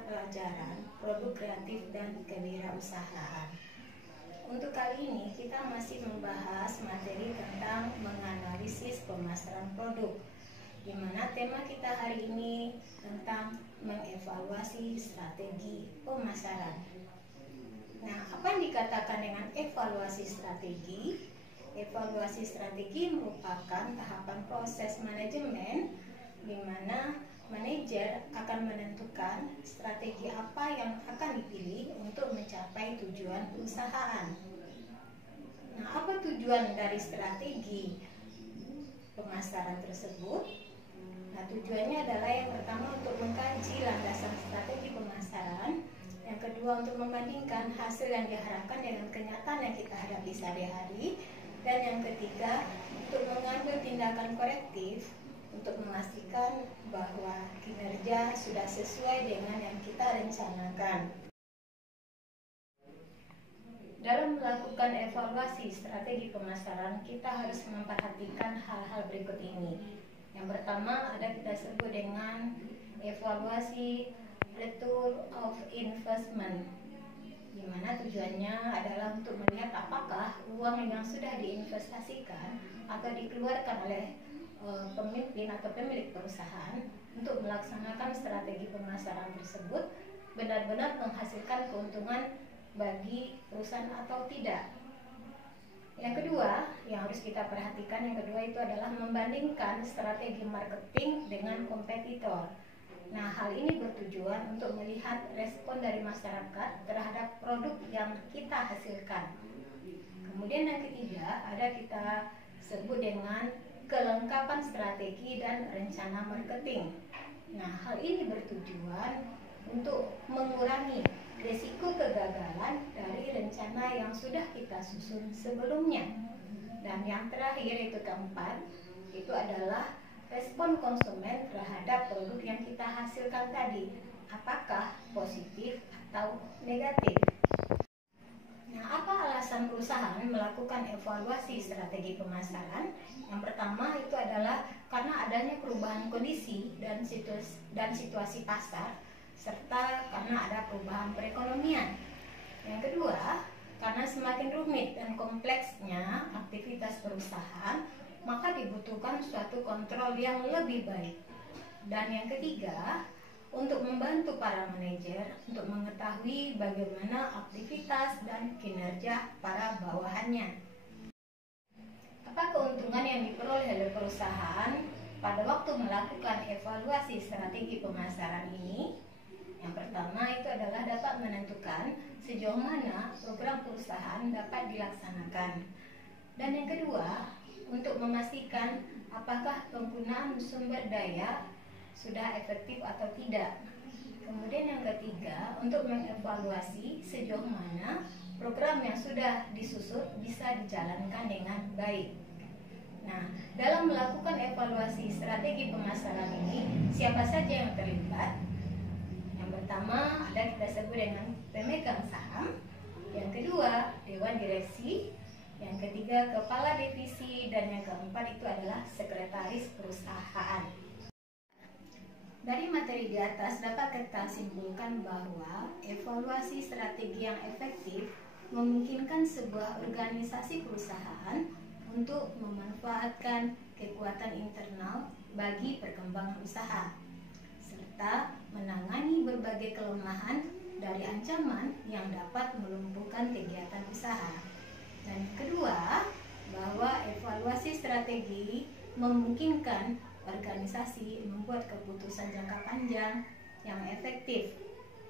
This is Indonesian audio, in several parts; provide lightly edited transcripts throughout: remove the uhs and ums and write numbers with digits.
mata pelajaran produk kreatif dan kewirausahaan. Untuk kali ini kita masih membahas materi tentang menganalisis pemasaran produk, di mana tema kita hari ini tentang mengevaluasi strategi pemasaran. Nah, apa yang dikatakan dengan evaluasi strategi? Evaluasi strategi merupakan tahapan proses manajemen di mana manajer akan menentukan strategi apa yang akan dipilih untuk mencapai tujuan perusahaan. Nah, apa tujuan dari strategi pemasaran tersebut? Nah, tujuannya adalah yang pertama untuk mengkaji landasan strategi pemasaran, yang kedua untuk membandingkan hasil yang diharapkan dengan kenyataan yang kita hadapi sehari-hari, dan yang ketiga untuk mengambil tindakan korektif untuk memastikan bahwa kinerja sudah sesuai dengan yang kita rencanakan. Dalam melakukan evaluasi strategi pemasaran, kita harus memperhatikan hal-hal berikut ini. Yang pertama ada kita sebut dengan evaluasi return of investment, di mana tujuannya adalah untuk melihat apakah uang yang sudah diinvestasikan atau dikeluarkan oleh pemimpin atau pemilik perusahaan untuk melaksanakan strategi pemasaran tersebut benar-benar menghasilkan keuntungan bagi perusahaan atau tidak. Yang kedua yang harus kita perhatikan, itu adalah membandingkan strategi marketing dengan kompetitor. Nah, hal ini bertujuan untuk melihat respon dari masyarakat terhadap produk yang kita hasilkan. Kemudian yang ketiga ada kita sebut dengan kelengkapan strategi dan rencana marketing. Nah, hal ini bertujuan untuk mengurangi risiko kegagalan dari rencana yang sudah kita susun sebelumnya. Dan yang terakhir, keempat, itu adalah respon konsumen terhadap produk yang kita hasilkan tadi, apakah positif atau negatif. Nah, apa alasan perusahaan melakukan evaluasi strategi pemasaran? Yang pertama itu adalah karena adanya perubahan kondisi dan situasi pasar, serta karena ada perubahan perekonomian. Yang kedua, karena semakin rumit dan kompleksnya aktivitas perusahaan, maka dibutuhkan suatu kontrol yang lebih baik. Dan yang ketiga, untuk membantu para manajer untuk mengetahui bagaimana aktivitas dan kinerja para bawahannya. Apa keuntungan yang diperoleh oleh perusahaan pada waktu melakukan evaluasi strategi pemasaran ini? Yang pertama itu adalah dapat menentukan sejauh mana program perusahaan dapat dilaksanakan. Dan yang kedua, untuk memastikan apakah penggunaan sumber daya sudah efektif atau tidak. Kemudian yang ketiga, untuk mengevaluasi sejauh mana program yang sudah disusun bisa dijalankan dengan baik. Nah, dalam melakukan evaluasi strategi pemasaran ini, siapa saja yang terlibat? Yang pertama ada kita sebut dengan pemegang saham, yang kedua dewan direksi, yang ketiga kepala divisi, dan yang keempat itu adalah sekretaris perusahaan. Dari materi di atas dapat kita simpulkan bahwa evaluasi strategi yang efektif memungkinkan sebuah organisasi perusahaan untuk memanfaatkan kekuatan internal bagi perkembangan usaha, serta menangani berbagai kelemahan dari ancaman yang dapat melumpuhkan kegiatan usaha. Dan kedua, bahwa evaluasi strategi memungkinkan organisasi membuat keputusan jangka panjang yang efektif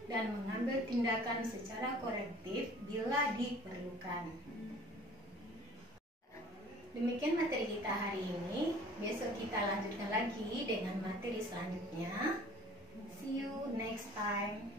dan mengambil tindakan secara korektif bila diperlukan. Demikian materi kita hari ini. Besok kita lanjutkan lagi dengan materi selanjutnya. See you next time.